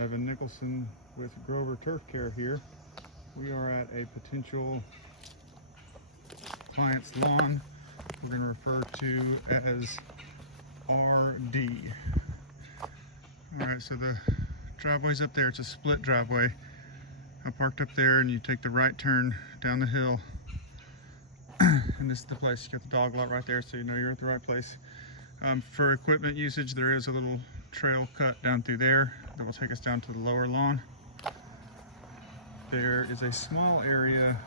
Evan Nicholson with Grover Turf Care here. We are at a potential client's lawn we're going to refer to as RD. Alright, so the driveway's up there. It's a split driveway. I parked up there and you take the right turn down the hill. And this is the place. You got the dog lot right there, so you know you're at the right place. For equipment usage, there is a little trail cut down through there that will take us down to the lower lawn. There is a small area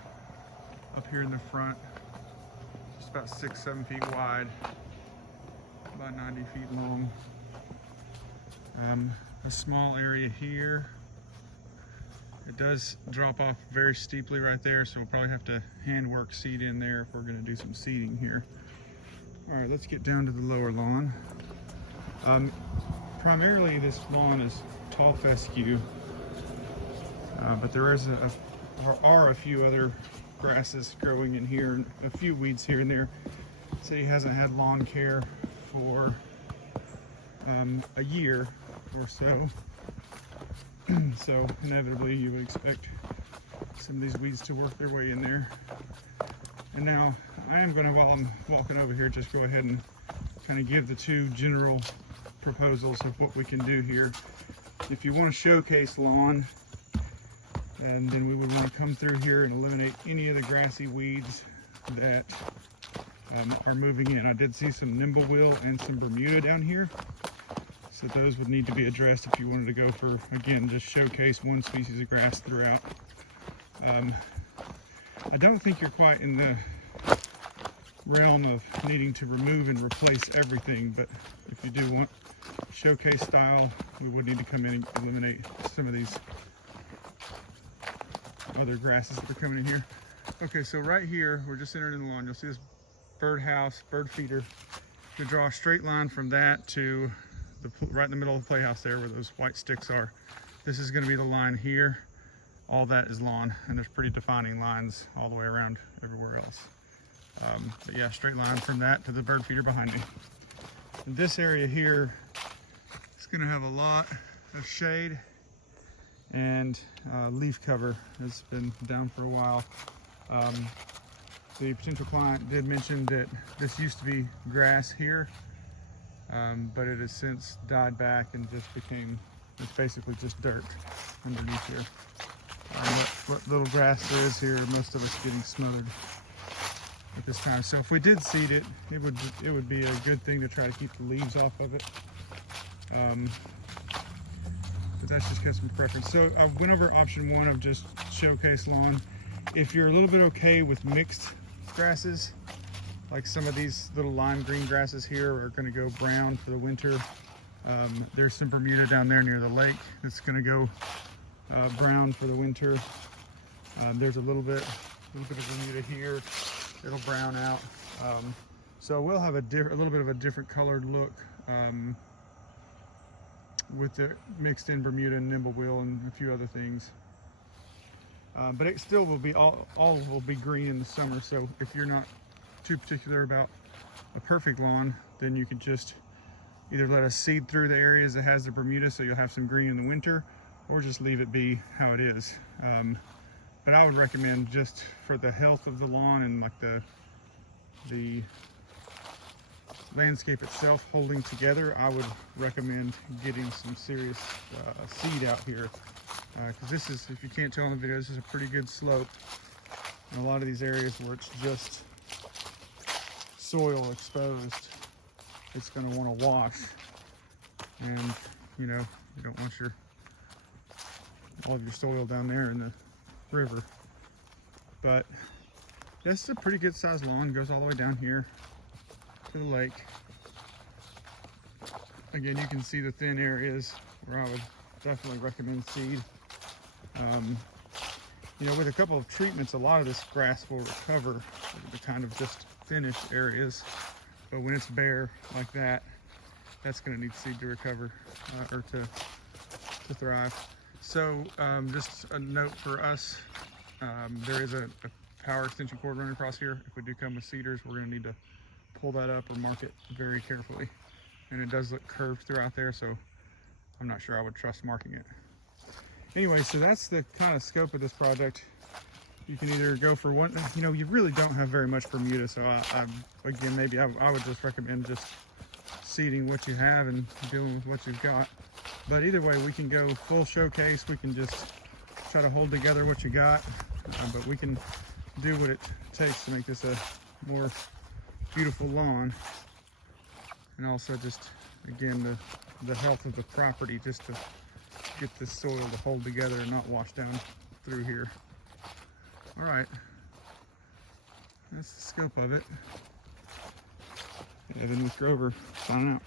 up here in the front, just about 6-7 feet wide, about 90 feet long. A small area here. It does drop off very steeply right there, so we'll probably have to handwork seed in there if we're going to do some seeding here. All right, let's get down to the lower lawn. Primarily this lawn is tall fescue, but there are a few other grasses growing in here and a few weeds here and there. So he hasn't had lawn care for a year or so. So inevitably you would expect some of these weeds to work their way in there. And now I am going to, while I'm walking over here, just go ahead and kind of give the two general proposals of what we can do here. If you want to showcase lawn, and then we would want to come through here and eliminate any of the grassy weeds that are moving in. I did see some nimblewheel and some Bermuda down here, so those would need to be addressed if you wanted to go for, again, just showcase one species of grass throughout. I don't think you're quite in the realm of needing to remove and replace everything, but if you do want showcase style, we would need to come in and eliminate some of these other grasses that are coming in here. Okay, so right here, we're just entering the lawn. You'll see this bird house, bird feeder. You draw a straight line from that to right in the middle of the playhouse there where those white sticks are. This is going to be the line here. All that is lawn, and there's pretty defining lines all the way around everywhere else. But yeah, straight line from that to the bird feeder behind me. And this area here is going to have a lot of shade and leaf cover. Has been down for a while. The potential client did mention that this used to be grass here, but it has since died back and just became, it's basically just dirt underneath here. What little grass there is here, most of it's getting smothered at this time. So if we did seed it, it would be a good thing to try to keep the leaves off of it. But that's just custom preference. So I went over option one of just showcase lawn. If you're a little bit okay with mixed grasses, like some of these little lime green grasses here are going to go brown for the winter. There's some Bermuda down there near the lake that's going to go brown for the winter. There's a little bit of Bermuda here. It'll brown out. So we'll have a little bit of a different colored look with the mixed in Bermuda and nimblewheel and a few other things. But it still will be all will be green in the summer. So if you're not too particular about a perfect lawn, then you could just either let us seed through the areas that has the Bermuda, so you'll have some green in the winter, or just leave it be how it is. But I would recommend, just for the health of the lawn and like the landscape itself holding together, I would recommend getting some serious seed out here, because this is, if you can't tell in the video, this is a pretty good slope. And a lot of these areas where it's just soil exposed, it's going to want to wash, and you know, you don't want all of your soil down there in the river. But this is a pretty good sized lawn. It goes all the way down here to the lake. Again, you can see the thin areas where I would definitely recommend seed. You know, with a couple of treatments, a lot of this grass will recover the kind of just finished areas. But when it's bare like that, that's going to need seed to recover or to thrive. So just a note for us, there is a power extension cord running across here. If we do come with cedars, we're going to need to pull that up or mark it very carefully. And it does look curved throughout there, so I'm not sure I would trust marking it. Anyway, so that's the kind of scope of this project. You can either go for one, you know, you really don't have very much Bermuda, so again, maybe I would just recommend just seeding what you have and doing with what you've got. But either way, we can go full showcase. We can just try to hold together what you got, but we can do what it takes to make this a more beautiful lawn. And also just, again, the health of the property, just to get this soil to hold together and not wash down through here. All right, that's the scope of it. Evan with Grover, signing out.